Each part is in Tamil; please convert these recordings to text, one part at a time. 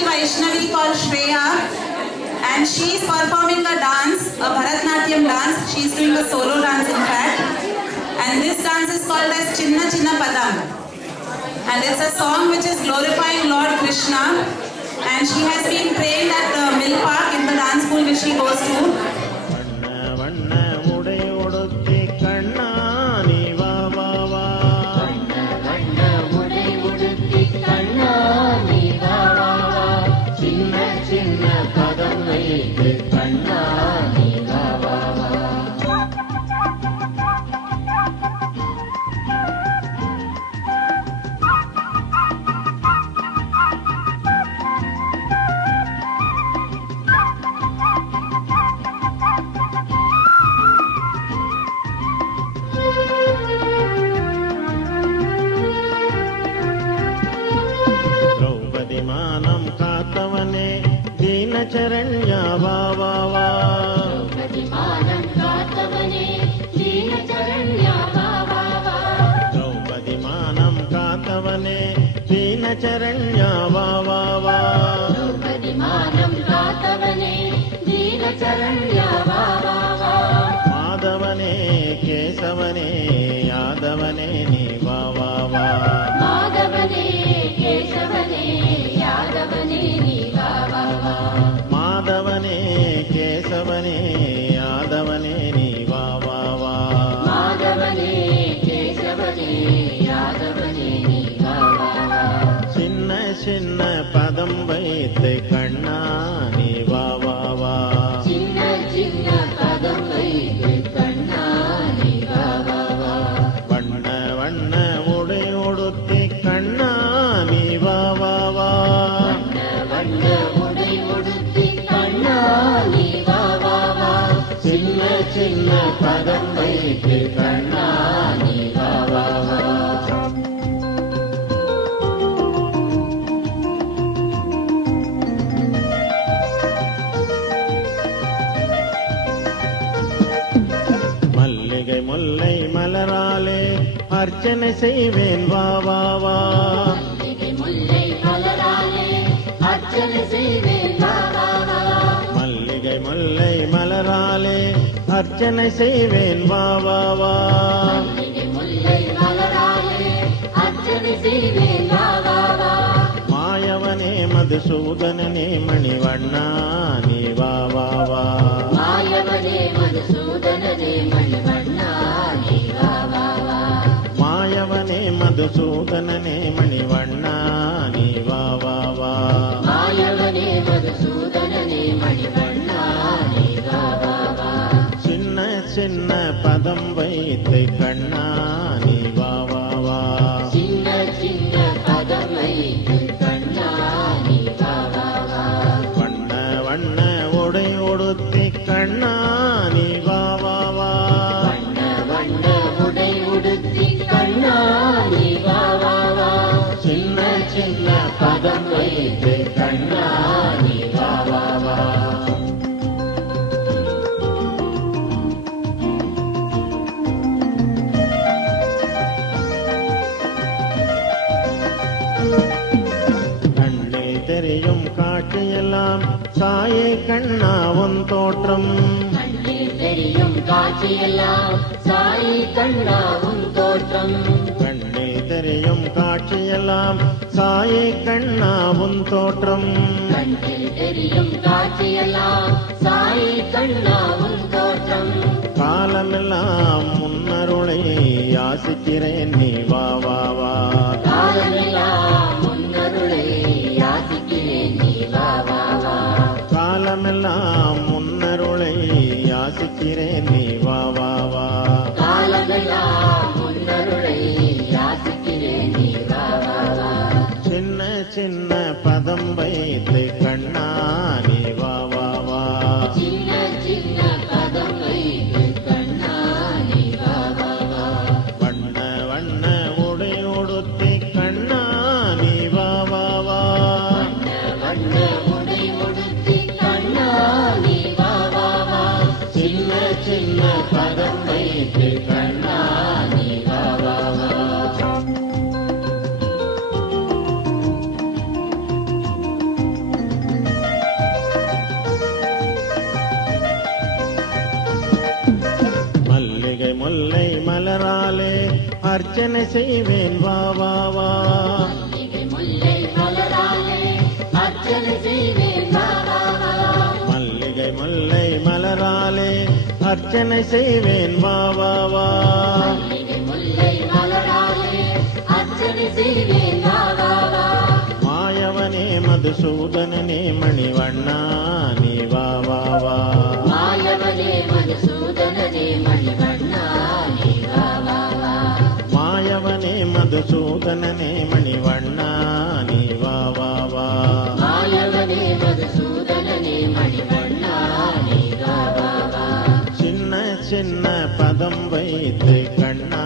little Vaishnavi called Shreya, and she is performing a dance, a Bharatnatyam dance. She is doing a solo dance in fact, and this dance is called as Chinna Chinna Padam, and it's a song which is glorifying Lord Krishna, and she has been trained at the Mill Park in the dance school which she goes to. चरण्या वा वा वा द्रौपदीमानं कातवने दीनचरण्या वा वा वा द्रौपदीमानं कातवने दीनचरण्या वा वा वा द्रौपदीमानं कातवने दीनचरण्या वा वा वा माधवने केशवने यादवने नि वा वा वा माधवने केशवने यादवने नि वा वा वा माधवने केशवने यादवने नि वा वा वा माधवने केशवने यादवने नि वा वा वा சின்ன சின்ன பதம் வைத்து கண்ணா நீ வா வா வா சின்ன சின்ன பதம் வைத்து கண்ணா நீ வா வா வா வண்ண வண்ண உடை உடுத்தி கண்ணா நீ வா வா வா வண்ண வண்ண உடை உடுத்தி கண்ணா நீ வா வா வா சின்ன சின்ன பதம் வைத்து கண்ணா நீ வா வா வா மல்லிகை முல்லை மலராலே அர்ச்சனை செய்வேன் வா வா வா மல்லிகை முல்லை மலராலே அர்ச்சனை செய்வேன் வா வா வா மல்லிகை முல்லை மலராலே அர்ச்சனை செய்வேன் வா வா வா மல்லிகை முல்லை மலராலே அர்ச்சனை செய்வேன் வா வா வா மாயவனே மதுசூதனனே மணிவண்ணா நீ வா வா வா மாயவனே மதுசூதனனே மணிவண்ணா நீ வா வா வா மாயவனே மதுசூதனனே மணிவண்ணா நீ வா வா வா மாயவனே மதுசூதனனே மணிவண்ணா நீ வா வா வா சின்ன சின்ன பதம் வைத்து கண்ணா நீ வா வா வா சின்ன சின்ன பதம் வைத்து கண்ணா நீ வா வா வா வண்ண வண்ண உடை உடுத்தி கண்ணா நீ வா வா வா வண்ண வண்ண உடை உடுத்தி கண்ணா நீ வா வா வா சின்ன சின்ன பதம் வைத்து கண்ணா நீ வா வா வா கண்ணில் தெரியும் காட்சியெல்லாம் சாயே கண்ணா உன் தோற்றம் கண்ணில் தெரியும் காட்சியெல்லாம் சாயி கண்ணா உன் தோற்றம் கண்ணில் தெரியும் காட்சியெல்லாம் சாயே கண்ணா உன் தோற்றம் கண்ணில் தெரியும் காட்சியெல்லாம் சாயி கண்ணா உன் தோற்றம் காலமெல்லாம் முன்னருளை யாசிக்கிறேன் நீ வா வா வா காலமெல்லாம் முன்னருளை யாசிக்கிறேன் நீ வா வா வா காலமெல்லாம் முன்னருளை யாசிக்கிறேன் நீ வா வா வா காலமெல்லாம் முன்னருளை யாசிக்கிறேன் நீ வா வா வா சின்ன சின்ன பதம் வைத்து கண்ணா நீ வா வா வா சின்ன சின்ன பதம் வைத்து கண்ணா நீ வா வா வா வண்ண வண்ண உடை உடுத்தி கண்ணா நீ வா வா வா வண்ண வண்ண உடை உடுத்தி கண்ணா நீ வா வா வா சின்ன சின்ன பதம் வைத்து கண்ணா நீ வா வா வா அர்ச்சனை செய்வேன் வா வா வா மல்லிகை முல்லை மலராலே அர்ச்சனை செய்வேன் வா வா வா மல்லிகை முல்லை மலராலே அர்ச்சனை செய்வேன் வா வா வா மல்லிகை முல்லை மலராலே அர்ச்சனை செய்வேன் வா வா வா மாயவனே மதுசூதனனே மணிவண்ணா நீ வா வா வா மாயவனே மதுசூதனனே மணிவண்ணா நீ வா வா வா மாயவனே மதுசூதனனே மணிவண்ணா நீ வா வா வா மாயவனே மதுசூதனனே மணிவண்ணா நீ வா வா வா சின்ன சின்ன பதம் வைத்து கண்ணா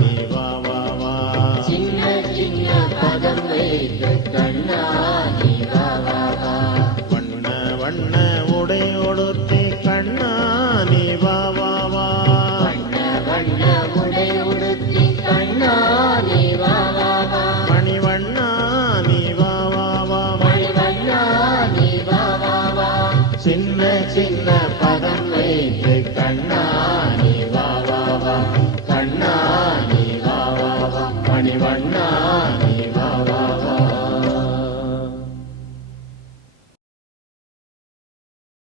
நீ வா வா வா சின்ன சின்ன பதம் வைத்து கண்ணா நீ வா வா வா வண்ண வண்ண உடை உடுத்தி கண்ணா நீ வா வா வா வண்ண வண்ண உடை உடுத்தி கண்ணா நீ வா வா வா மணிவண்ணா நீ வா வா வா மணிவண்ணா நீ வா வா வா சின்ன சின்ன